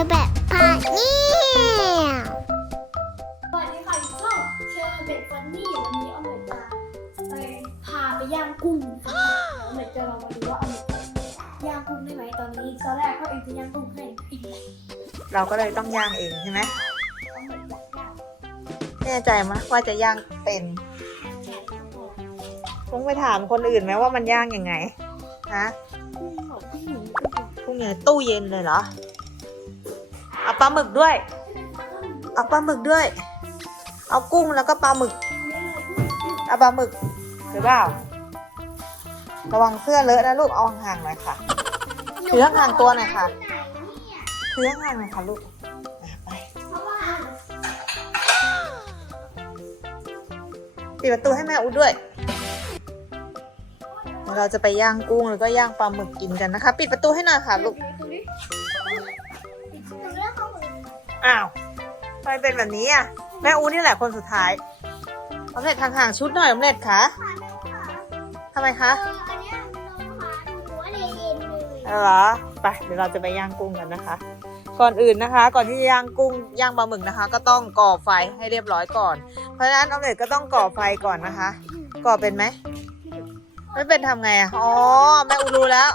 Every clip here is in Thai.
อแบบพาเนี่ยสวัสดีค่ะอยู่ช่องเชอร์เบตฟันนี่วันนี้เอาเหมือนจะไปพาไปย่างกุ้งค่ะเอาเหมือนจะลองมาดูว่าเอาเหมือนจะย่างกุ้งได้ไหมตอนนี้ตอนแรกพ่อเองจะย่างกุ้งให้อีกเราก็เลยต้องย่างเองใช่ไหมเอาเหมือนอยากย่างแน่ใจไหมว่าจะย่างเป็นแค่ย่างพอต้องไปถามคนอื่นไหมว่ามันย่างยังไงฮะกุ้งหอมกุ้งหมูพรุ่งนี้ตู้เย็นเลยเหรอ เอาปลาหมึกด้วย เอาปลาหมึกด้วย เอากุ้งแล้วก็ปลาหมึก เอาปลาหมึกหรือเปล่า ระวังเสื้อเลอะนะลูก เอาห่างๆหน่อยค่ะ ถือห่างๆตัวหน่อยค่ะ ถือห่างๆหน่อยค่ะลูกอะไปเพราะว่าปิดประตูให้แม่อูด้วยเดี๋ยวเราจะไปย่างกุ้งแล้วก็ย่างปลาหมึกกินกันนะคะ ปิดประตูให้หน่อยค่ะลูก อ้าวทำไมเป็นแบบนี้อะ แม่อูนี่แหละคนสุดท้ายออมเล็ตห่างๆชุดหน่อยออมเล็ตคะทำไมคะอันเหนูว่าเย็นเลยเหรอไปเดี๋ยวเราจะไปย่างกุ้งกันนะคะ ก่อนอื่นนะคะ ก่อนที่จะย่างกุ้งย่างปลาหมึกนะคะ ก็ต้องก่อไฟให้เรียบร้อยก่อน เพราะฉะนั้นออมเล็ตก็ต้องก่อไฟก่อนนะคะ ก่อเป็นไหมไม่เป็นทำไงอะ อ๋อแม่อูรู้แล้ว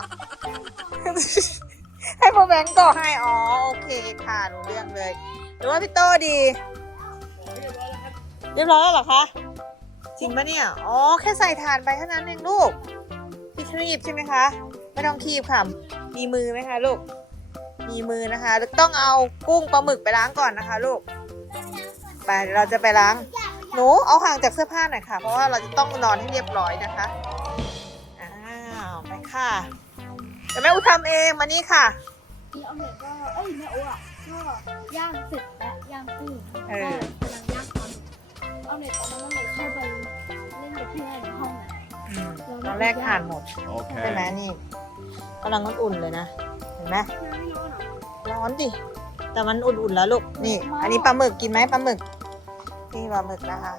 ให้พ่อแบงก์ก่อให้ อ๋อโอเค รู้เรื่องเลยหรือว่าพี่โตดี เรียบร้อยแล้วเหรอคะ จริงปะเนี่ย อ๋อ แค่ใส่ถ่านไปเท่านั้นเองลูก พี่ครีบใช่ไหมคะ ไม่ต้องคีบค่ะ มีมือไหมคะลูก มีมือนะคะแล้วต้องเอากุ้งปลาหมึกไปล้างก่อนนะคะลูก ไปเราจะไปล้าง หนูเอาห่างจากเสื้อผ้าหน่อยค่ะ เพราะว่าเราจะต้องนอนให้เรียบร้อยนะคะ อ้าวไปค่ะเดี๋ยวแม่อุทำเองมานี่ค่ะนี่เอาเหมือน ก็เอ้ยแม่โอ้อะก็ย่างเสร็จแล้วย่างกุ้งเอก็อ กำลังย่างปลาหมึกเอาเหมือนตอนนั้นเราเลยเข้าไปเล่นกับเพื่อนในห้องนั้นอืมตอนแรกถ่านหมด ใช่ไหม Okay. นี่กำลังอุ่นๆเลยนะ เห็นไหมร้อนดิแต่มันอุ่นๆแล้วลูกนี่ อันนี้ปลาหมึกกินไหมปลาหมึกนี่ปลาหมึกนะคะ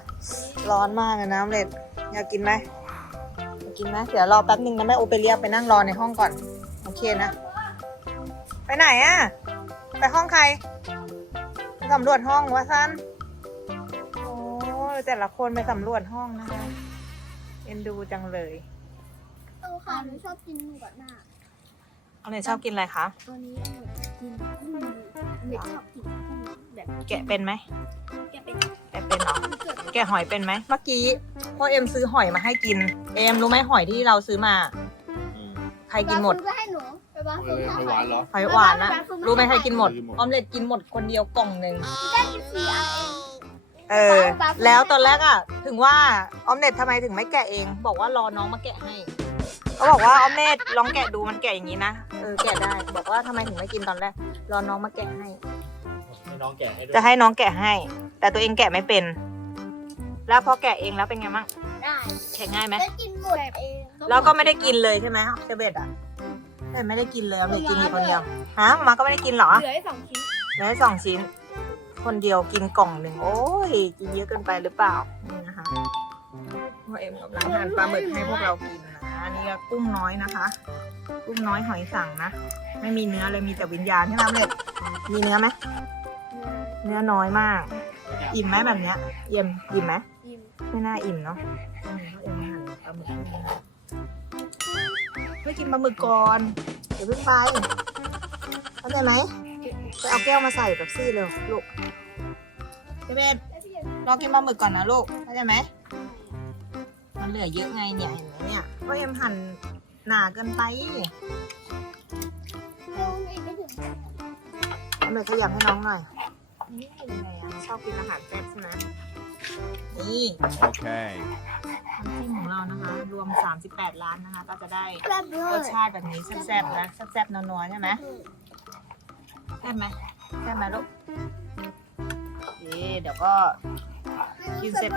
ร้อนมากเลยนะออมเล็ดอยากกินไหมอยากกินไหมเดี๋ยวรอแป๊บนึงนะแม่โอไปเรียกไปนั่งรอในห้องก่อน โอเคนะ ไปไหนอะ ไปห้องใครไปสำรวจห้องวะซันโอ้ยแต่ละคนไปสำรวจห้องนะคะเอ็นดูจังเลยเออค่ะหนูชอบกินหมูกับหน้าออมเล็ดชอบกินอะไรคะตอนนี้เอาเหมือนกินกุ้งเด็กชอบกินกุ้งแบบแกะเป็นไหมแกเป็นแกะเป็นเหรอเกิดแกะหอยเป็นไหมเมื่อกี้พ่อเอ็มซื้อหอยมาให้กิน เอ็มรู้ไหมหอยที่เราซื้อมา ใครกินหมดไปให้หนู ไปบ้านเออไม่หวานเหรอ หอยหวานนะรู้ไหมใครกินหมดซื้อหมด ออมเล็ตกินหมดคนเดียวกล่องหนึ่งได้กินสี่อันเองเออ แล้วตอนแรกอะถึงว่าออมเล็ตทำไมถึงไม่แกะเอง บอกว่ารอน้องมาแกะให้เขาบอกว่าออมเล็ตลองแกะดูมันแกะอย่างนี้นะ เออ แกะได้ บอกว่าทำไมถึงไม่กินตอนแรก รอน้องมาแกะให้ ให้น้องแกะให้ด้วยจะให้น้องแกะให้ แต่ตัวเองแกะไม่เป็น แล้วพอแกะเองแล้วเป็นไงบ้างได้แกะง่ายไหม ได้กินหมดเองแล้วก็ไม่ได้กินเลยใช่ไหมเชเบตอะ แต่ไม่ได้กินเลยเอาไปกินอยู่คนเดียวฮะมาก็ไม่ได้กินเหรอเหลือให้สองชิ้นเหลือสองชิ้น คนเดียวกินกล่องหนึ่งโอ้ยกินเยอะเกินไปหรือเปล่านี่นะคะพ่อเอ็มกำลังหั่นปลาหมึกให้พวกเรากินนะอันนี้ก็กุ้งน้อยนะคะกุ้งน้อยหอยสังนะไม่มีเนื้อเลยมีแต่วิญญาณใช่ไหมเล็ดมีเนื้อไหมเนื้อน้อยมาก อิ่มไหมแบบเนี้ยเยี่ยมอิ่มไหมอิ่มไม่น่าอิ่มเนาะอืมพ่อเอ็มหั่นปลาหมึกให้นะคะ ไม่กินปลาหมึกก่อนเดี๋ยวเพิ่งไปเข้าใจไหมไปเอาแก้วมาใส่แบบซี่เร็วลูกเจเบนรอกินปลาหมึกก่อนนะลูกเข้าใจไหมมันเหลือเยอะไงเนี่ยเห็นไหมเนี่ยก็เอ็มหั่นหนาเกินไปเร็วอีกไม่ถึงเอาเลยขยับให้น้องหน่อยนี่ยังไงอะชอบกินอาหารแซ่บใช่ไหมนี่ Okay. น้ำจิ้มของเรานะคะ รวม 38 ล้านนะคะ ก็จะได้แบบเลรยสชาติแบบนี้แซ่บๆนะแซ่บๆนัวๆใช่ไหมแซ่บไหมแซ่บไหมลูกนี่เดี๋ยวก็กินเสร็จ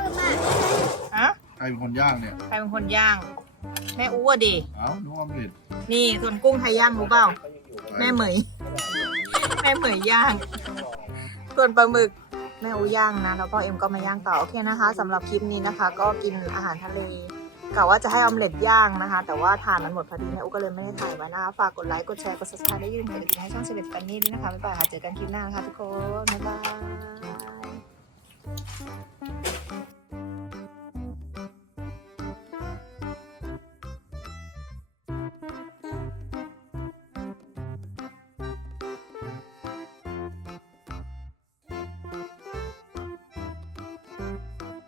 ฮะใครเป็นคนย่างเนี่ย ใครเป็นคนย่าง แม่อู้อะดิเอ้าน้องอมฤตนี่ส่วนกุ้งใครย่างรู้เปล่า แม่เหมย แม่เหมยย่าง ส่วนปลาหมึก แม่อูย่างนะแล้วก็เอ็มก็มาย่างต่อโอเคนะคะสำหรับคลิปนี้นะคะ ก็กินอาหารทะเลกะว่าจะให้ออมเล็ตย่างนะคะ แต่ว่าทานมันหมดพอดีแม่อุก็เลยไม่ได้ถ่ายไว้นะคะฝากกดไลค์กดแชร์กดซับสไครต์ได้ยืนกดกระดิ่งให้ช่องเซเว่นปันนี่ด้วยนะคะบ๊ายบายค่ะเจอกันคลิปหน้านะคะทุกคนบ๊ายบาย